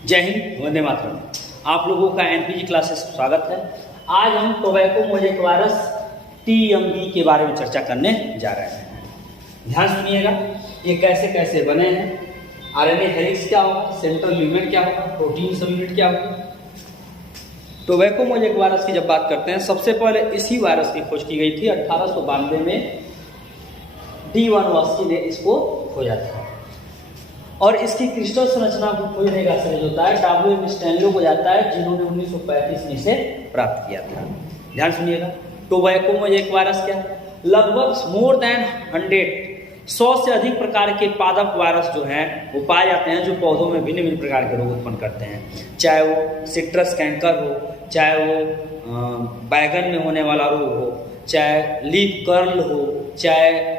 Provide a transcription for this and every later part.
जय हिंद, वंदे मातरम। आप लोगों का एनपीजी क्लासेस स्वागत है। आज हम टोबैको मोज़ेक वायरस टीएमवी के बारे में चर्चा करने जा रहे हैं। ध्यान सुनिएगा, ये कैसे कैसे बने हैं, आरएनए हेलिक्स क्या होगा, सेंट्रल ल्यूमेन क्या होगा, प्रोटीन सब यूनिट क्या होगा। टोबैको मोज़ेक वायरस की जब बात करते हैं, सबसे पहले इसी वायरस की खोज की गई थी 1892 में। D1 ने इसको खोजा था और इसकी क्रिस्टल संरचना को खोजने का श्रेय होता है W.M. स्टैनले को जाता है, जिन्होंने 1935 में इसे प्राप्त किया था। ध्यान सुनिएगा, टोबैको मोज़ेक वायरस क्या, लगभग मोर देन 100 से अधिक प्रकार के पादप वायरस जो हैं वो पाए जाते हैं, जो पौधों में भिन्न भिन्न प्रकार के रोग उत्पन्न करते हैं। चाहे वो सिट्रस कैंकर हो, चाहे वो बैगन में होने वाला रोग हो, चाहे लीफ कर्ल हो, चाहे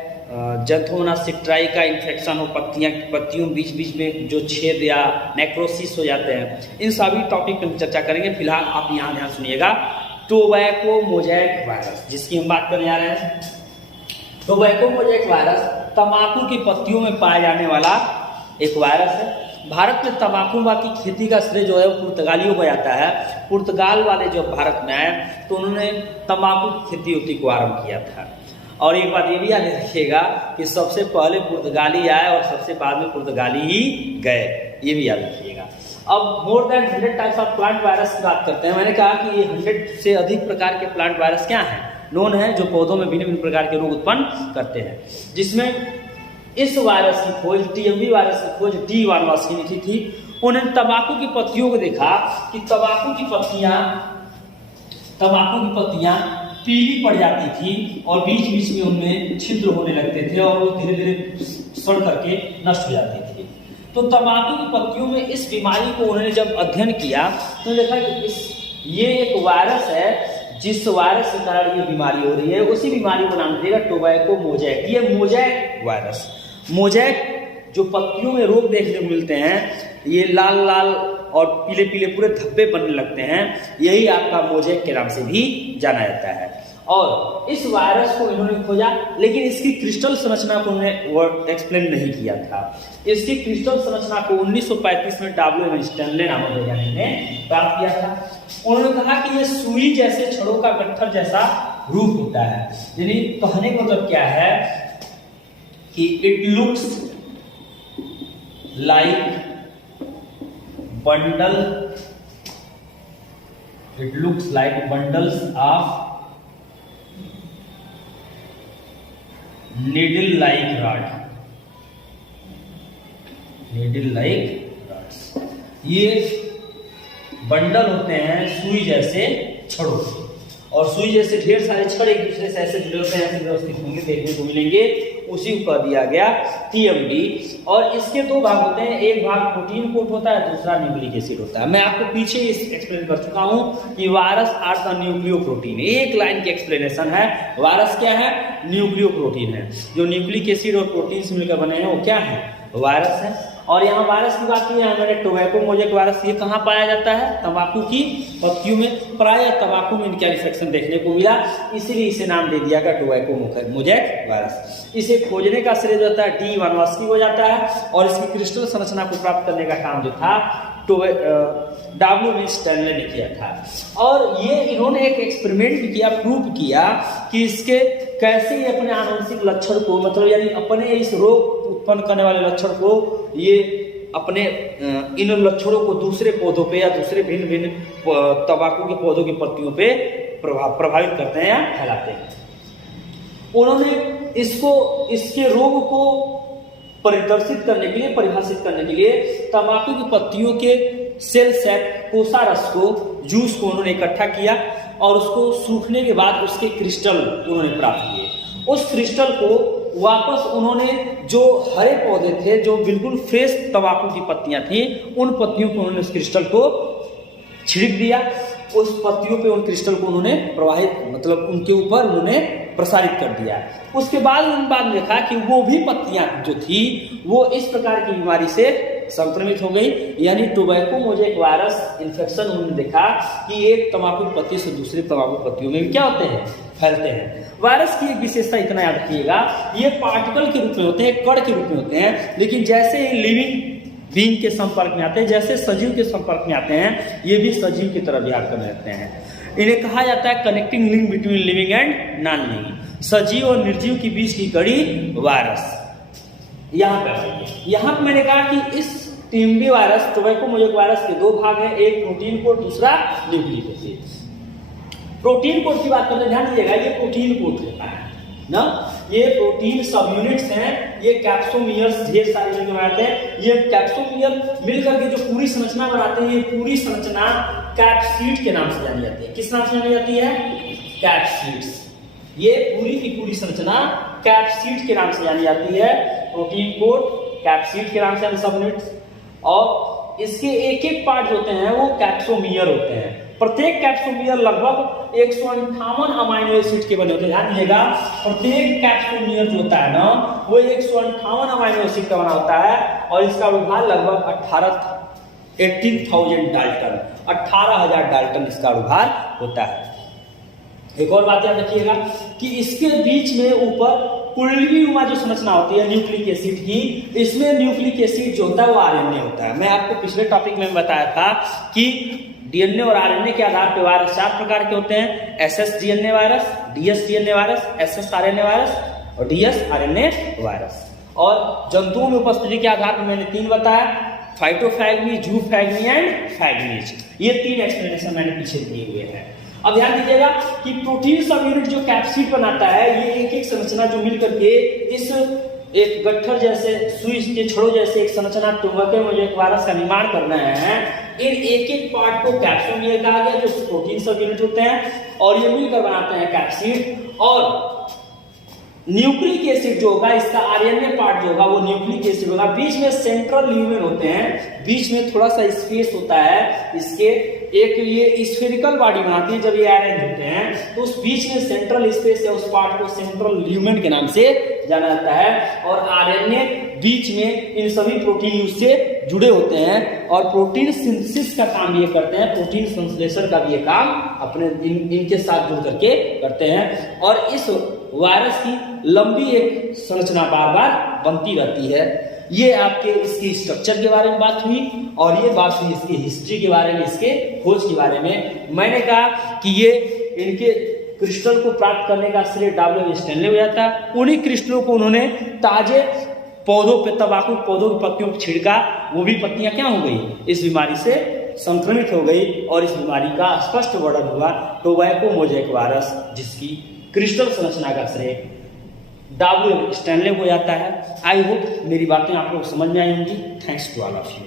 जंतुमोना सिट्राई का इन्फेक्शन हो, पत्तियों बीच बीच में जो छेद या नेक्रोसिस हो जाते हैं, इन सभी टॉपिक पे हम चर्चा करेंगे। फिलहाल आप यहाँ ध्यान सुनिएगा, टोबैको मोज़ेक वायरस जिसकी हम बात करने जा रहे हैं। टोबैको मोज़ेक वायरस तंबाकू की पत्तियों में पाया जाने वाला एक वायरस है। भारत में तंबाकू की खेती का श्रेय जो है वो पुर्तगालियों को जाता है। पुर्तगाल वाले जब भारत में आए तो उन्होंने तंबाकू की खेती उती को आरंभ किया था। और एक बात ये भी याद रखिएगा कि सबसे पहले पुर्तगाली आए और सबसे बाद में पुर्तगाली ही गए, ये भी याद रखिएगा। अब more than 100 types of plant virus की बात करते हैं। मैंने कहा कि ये 100 से अधिक प्रकार के प्लांट वायरस क्या हैं, नोन है, जो पौधों में भिन्न भिन्न प्रकार के रोग उत्पन्न करते हैं। जिसमें इस वायरस की खोज, टीएमवी वायरस की खोज D1 ने की थी। उन्होंने तंबाकू की पत्तियों को देखा कि तंबाकू की पत्तियां पीली पड़ जाती थी और बीच बीच में उनमें छिद्र होने लगते थे और वो धीरे धीरे सड़ करके नष्ट हो जाती थी। तो तंबाकू की पत्तियों में इस बीमारी को उन्होंने जब अध्ययन किया तो देखा कि ये एक वायरस है, जिस वायरस के कारण ये बीमारी हो रही है, उसी बीमारी को नाम दिया टोबैको मोज़ेक। ये मोज़ेक वायरस, मोज़ेक जो पत्तियों में रोग देखने को मिलते हैं, ये लाल लाल और पीले पीले पूरे धब्बे बनने लगते हैं, यही आपका मोज़ेक के नाम से भी जाना जाता है। और इस वायरस को इन्होंने खोजा, लेकिन इसकी क्रिस्टल संरचना को उन्होंने एक्सप्लेन नहीं किया था। इसकी क्रिस्टल संरचना को 1935 में W.M. स्टैनले नामक वैज्ञानिक ने प्राप्त किया था। उन्होंने कहा कि यह सुई जैसे छड़ों का गट्ठर जैसा रूप होता है। यानी कहने का मतलब क्या है कि it looks like bundles of needle like rods। ये बंडल होते हैं सुई जैसे छड़ों के, और सुई जैसे ढेर सारे छड़ एक दूसरे से ऐसे जुड़े होते हैं, ऐसे व्यवस्थित होंगे, देखने को मिलेंगे। उसी को कह दिया गया टीएमवी। और इसके दो भाग होते हैं, एक भाग प्रोटीन कोट होता है, दूसरा न्यूक्लिक एसिड होता है। मैं आपको पीछे एक्सप्लेन कर चुका हूं कि वायरस आर द न्यूक्लियोप्रोटीन, एक लाइन की एक्सप्लेनेशन है। वायरस क्या है? न्यूक्लियोप्रोटीन है। जो न्यूक्लिक एसिड और प्रोटीन से मिलकर बने हैं वो क्या है? वायरस है। और यहाँ वायरस की बात की है मैंने, टोबैको मोज़ेक वायरस ये कहाँ पाया जाता है? तंबाकू की पत्तियों में। प्राय तंबाकू में इनका इन्फेक्शन देखने को मिला, इसीलिए इसे नाम दे दिया गया टोबैको मोज़ेक वायरस। इसे खोजने का श्रेय जो होता है D1 को जाता है, और इसकी क्रिस्टल संरचना को प्राप्त करने का काम जो था W.M. स्टैनले ने किया था। और ये इन्होंने एक एक्सपेरिमेंट किया, प्रूव किया कि इसके कैसे ये अपने आनुवंशिक लक्षण को, मतलब यानी अपने इस रोग उत्पन्न करने वाले लक्षण को, ये अपने इन लक्षणों को दूसरे पौधों पे या दूसरे भिन्न भिन्न तंबाकू के पौधों की पत्तियों पे प्रभावित करते हैं या फैलाते हैं। उन्होंने इसके रोग को परिदर्शित करने के लिए, परिभाषित करने के लिए तंबाकू की पत्तियों के सेल सैक कोषारस को, जूस को उन्होंने इकट्ठा किया और उसको सूखने के बाद उसके क्रिस्टल उन्होंने प्राप्त किए। उस क्रिस्टल को वापस उन्होंने, जो हरे पौधे थे, जो बिल्कुल फ्रेश तंबाकू की पत्तियां थी, उन पत्तियों को उन्होंने उस क्रिस्टल को छिड़क दिया। उस पत्तियों पे उन क्रिस्टल को उन्होंने प्रवाहित, मतलब उनके ऊपर उन्होंने प्रसारित कर दिया। उसके बाद उन्होंने देखा कि वो भी पत्तियां जो थी वो इस प्रकार की बीमारी से संक्रमित हो गई, यानी टोबैको मोज़ेक वायरस इन्फेक्शन। उन्होंने देखा कि एक तंबाकू पत्ती से दूसरी तंबाकू पत्तियों में क्या होते हैं? फैलते हैं। वायरस की एक विशेषता इतना याद रखिएगा, ये पार्टिकल के रूप में होते हैं, कण के रूप में होते हैं, लेकिन जैसे लिविंग बीन के संपर्क में आते हैं, जैसे सजीव के संपर्क में आते हैं, ये भी सजीव की तरह व्यवहार करने लगते हैं। इन्हें कहा जाता है connecting link between living and non living, सजीव और निर्जीव के बीच की कड़ी वायरस। यहाँ पे मैंने कहा कि इस टीम्बी वायरस, टोबैको वायरस के दो भाग हैं, एक प्रोटीन कोट, दूसरा न्यूक्लिक एसिड। प्रोटीन कोट की बात करते ध्यान दीजिएगा, ये प्रोटीन कोट रहता है ना, ये प्रोटीन सब यूनिट्स हैं, ये कैप्सोमियर्स ढेर सारे मिलकर बनाते हैं। ये कैप्सोमियर मिलकर के जो पूरी संरचना बनाते हैं, ये पूरी संरचना कैप्सीड के नाम से जानी जाती है। किस नाम से जानी जाती है? कैप्सीड्स। ये पूरी की पूरी संरचना कैप्सीड के नाम से जानी जाती है। प्रोटीन कोट कैप्सीड के नाम से सब यूनिट्स, और इसके एक एक पार्ट होते हैं वो कैप्सोमियर होते हैं। प्रत्येक कैप्सोमियर लगभग 158 अमाइनो एसिड के बने होते हैं। ध्यान दीजिएगा, प्रत्येक कैप्सोमियर जो होता है ना, वो 158 अमाइनो एसिड का बना होता है, और इसका विभाग लगभग 18,000 डाल्टन, 18,000 डाल्टन इसका विभाग होता है। एक और बात याद रखिएगा कि इसके बीच में ऊपर कुंडलीनुमा जो संरचना होती है न्यूक्लिक एसिड की, इसमें न्यूक्लिक एसिड जो होता है वो आरएनए होता है। मैं आपको पिछले टॉपिक में बताया था कि डीएनए और आरएनए के आधार पर वायरस 4 प्रकार के होते हैं: SS DNA virus, DS DNA virus, SS RNA virus और डीएस आरएनए वायरस। और जंतुओं में उपस्थिति के आधार पर मैंने 3 बताया: फाइटोफैगमी, जूफैगमी एंड फैगमीज। ये 3 एक्सप्लेनेशन मैंने पीछे दिए हुए हैं। अब ध्यान दीजिएगा कि प्रोटीन सब यूनिट जो कैप्सिड बनाता है, ये एक एक संरचना जो मिलकर के इस एक गट्ठर जैसे, सुई के छड़ों जैसे एक संरचना टोबैको वायरस का निर्माण कर रहे हैं। इन एक एक पार्ट को कैप्सोमियर कहा गया, जो प्रोटीन सब यूनिट होते हैं, और ये मिलकर बनाते हैं कैप्सिड। और न्यूक्लिक एसिड जो होगा, इसका आरएनए पार्ट जो होगा वो न्यूक्लिक एसिड होगा। बीच में सेंट्रल ल्यूमेन होते हैं, बीच में थोड़ा सा स्पेस होता है इसके, एक ये स्फेरिकल बॉडी बनाती है जब ये अरेंज होते हैं, तो उस बीच में सेंट्रल स्पेस है, उस पार्ट को सेंट्रल ल्यूमेन के नाम से जाना जाता है। और आरएनए बीच में इन सभी प्रोटीन से जुड़े होते हैं, और प्रोटीन सिंथेसिस का काम ये करते हैं, प्रोटीन संश्लेषण का भी ये काम अपने इनके साथ जुड़ करके करते हैं। और इस वायरस की लंबी एक संरचना बार बार बनती रहती है। ये आपके इसकी स्ट्रक्चर के बारे में बात हुई, और ये बात हुई इसकी हिस्ट्री के बारे में, इसके खोज के बारे में। मैंने कहा कि ये इनके क्रिस्टल को प्राप्त करने का श्रेय डब्ल्यू स्टैनले हो जाता है। उन्हीं क्रिस्टलों को उन्होंने ताजे पौधों पे, तंबाकू पौधों की पत्तियों पर छिड़का, वो भी पत्तियां क्या हो गई, इस बीमारी से संक्रमित हो गई, और इस बीमारी का स्पष्ट वर्णन हुआ टोबैको मोज़ेक वायरस, जिसकी क्रिस्टल संरचना का श्रेय डब्ल्यू स्टैनले हो जाता है। आई होप मेरी बातें आप लोग समझ में आई होंगी। Thanks to all of you.